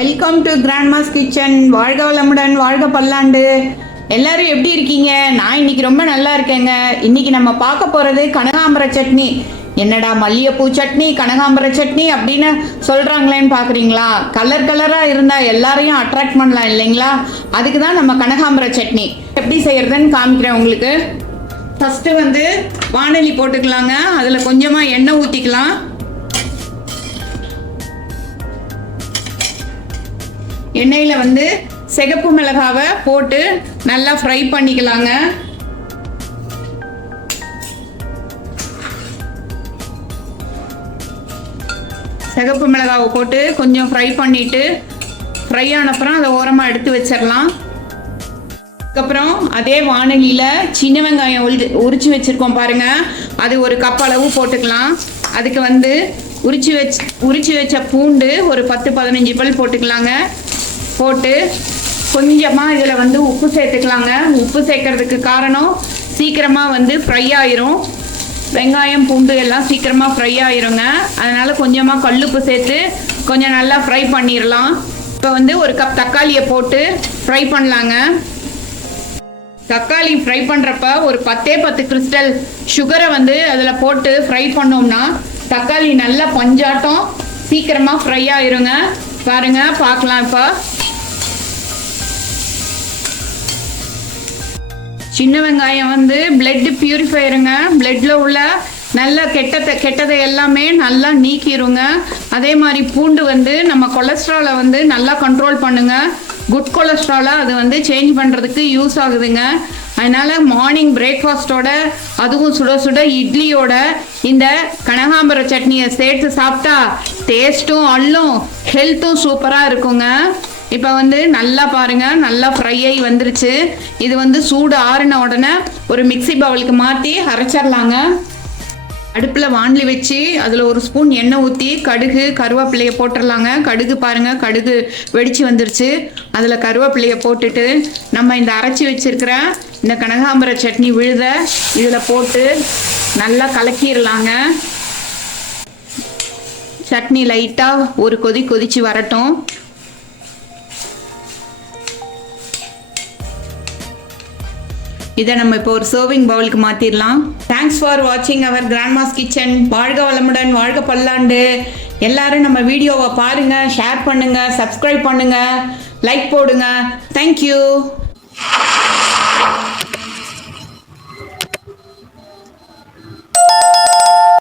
Welcome to Grandma's kitchen. வாழ்க வளமுடன், வாழ்க பல்லாண்டு. எல்லாரும் எப்படி இருக்கீங்க? நான் இன்னைக்கு ரொம்ப நல்லா இருக்கேங்க. இன்னைக்கு நம்ம பார்க்க போறது கனகாம்பர சட்னி. என்னடா மல்லிகைப்பூ சட்னி, கனகாம்பர சட்னி அப்படின்னு சொல்றாங்களேன்னு பாக்குறீங்களா? கலர் கலரா இருந்தா எல்லாரையும் அட்ராக்ட் பண்ணலாம் இல்லைங்களா? அதுக்கு தான் நம்ம கனகாம்பர சட்னி எப்படி செய்யறதுன்னு காமிக்கிறேன் உங்களுக்கு. ஃபர்ஸ்ட் வானலி போட்டுக்கலாங்க. அதுல கொஞ்சமா எண்ணெய் ஊத்திக்கலாம். எண்ணெயில் சிகப்பு மிளகாவை போட்டு நல்லா ஃப்ரை பண்ணிக்கலாங்க. சிகப்பு மிளகாவை போட்டு கொஞ்சம் ஃப்ரை பண்ணிட்டு ஃப்ரை ஆனப்புறம் அதை ஓரமாக எடுத்து வச்சிடலாம். அதுக்கப்புறம் அதே வானலியில் சின்ன வெங்காயம் உரிச்சு வச்சுருக்கோம் பாருங்க, அது ஒரு கப் அளவு போட்டுக்கலாம். அதுக்கு உரிச்சு வச்ச பூண்டு ஒரு 10-15 பல் போட்டுக்கலாங்க. போட்டு கொஞ்சமாக இதில் உப்பு சேர்த்துக்கலாங்க. உப்பு சேர்க்கறதுக்கு காரணம் சீக்கிரமாக ஃப்ரை ஆயிரும். வெங்காயம் பூண்டு எல்லாம் சீக்கிரமாக ஃப்ரை ஆயிருங்க. அதனால் கொஞ்சமாக கல்லுப்பு சேர்த்து கொஞ்சம் நல்லா ஃப்ரை பண்ணிடலாம். இப்போ ஒரு கப் தக்காளியை போட்டு ஃப்ரை பண்ணலாங்க. தக்காளி ஃப்ரை பண்ணுறப்ப ஒரு 10 கிறிஸ்டல் சுகரை அதில் போட்டு ஃப்ரை பண்ணோம்னா தக்காளி நல்லா பஞ்சாட்டம் சீக்கிரமாக ஃப்ரை ஆயிருங்க. பாருங்க, பார்க்கலாம். இப்போ சின்ன வெங்காயம் பிளட் பியூரிஃபையருங்க. பிளட்ல உள்ள நல்ல கெட்டதை எல்லாமே நல்லா நீக்கிருங்க. அதே மாதிரி பூண்டு நம்ம கொலஸ்ட்ராலை நல்லா கண்ட்ரோல் பண்ணுங்க. குட் கொலஸ்ட்ராலை அது சேஞ்ச் பண்ணுறதுக்கு யூஸ் ஆகுதுங்க. அதனால் மார்னிங் பிரேக்ஃபாஸ்ட்டோட, அதுவும் சுட சுட இட்லியோட இந்த கனகாம்பர சட்னியை சேர்த்து சாப்பிட்டா டேஸ்ட்டும் அள்ளும், ஹெல்த்தும் சூப்பராக இருக்குங்க. இப்போ நல்லா பாருங்க, நல்லா ஃப்ரை ஆகி வந்துருச்சு. இது சூடு ஆறின உடனே ஒரு மிக்சி பவுலுக்கு மாற்றி அரைச்சிடலாங்க. அடுப்பில் வானலி வச்சு அதில் ஒரு ஸ்பூன் எண்ணெய் ஊற்றி கடுகு கருவேப்பிலையை போட்டுடலாங்க. கடுகு பாருங்கள், கடுகு வெடித்து வந்துருச்சு. அதில் கருவேப்பிலையை போட்டுட்டு நம்ம இந்த அரைச்சி வச்சுருக்கிற இந்த கனகாம்பர சட்னி விழுத இதில் போட்டு நல்லா கலக்கிடலாங்க. சட்னி லைட்டாக ஒரு கொதிச்சு வரட்டும். இதை நம்ம இப்போ ஒரு சர்விங் பவுலுக்கு மாற்றிடலாம். தேங்க்ஸ் ஃபார் வாட்சிங் அவர் கிராண்ட்மாஸ் கிச்சன். வாழ்க வளமுடன், வாழ்க பல்லாண்டு. எல்லாரும் நம்ம வீடியோவை பாருங்கள், ஷேர் பண்ணுங்கள், சப்ஸ்கிரைப் பண்ணுங்கள், லைக் போடுங்க. தேங்க்யூ.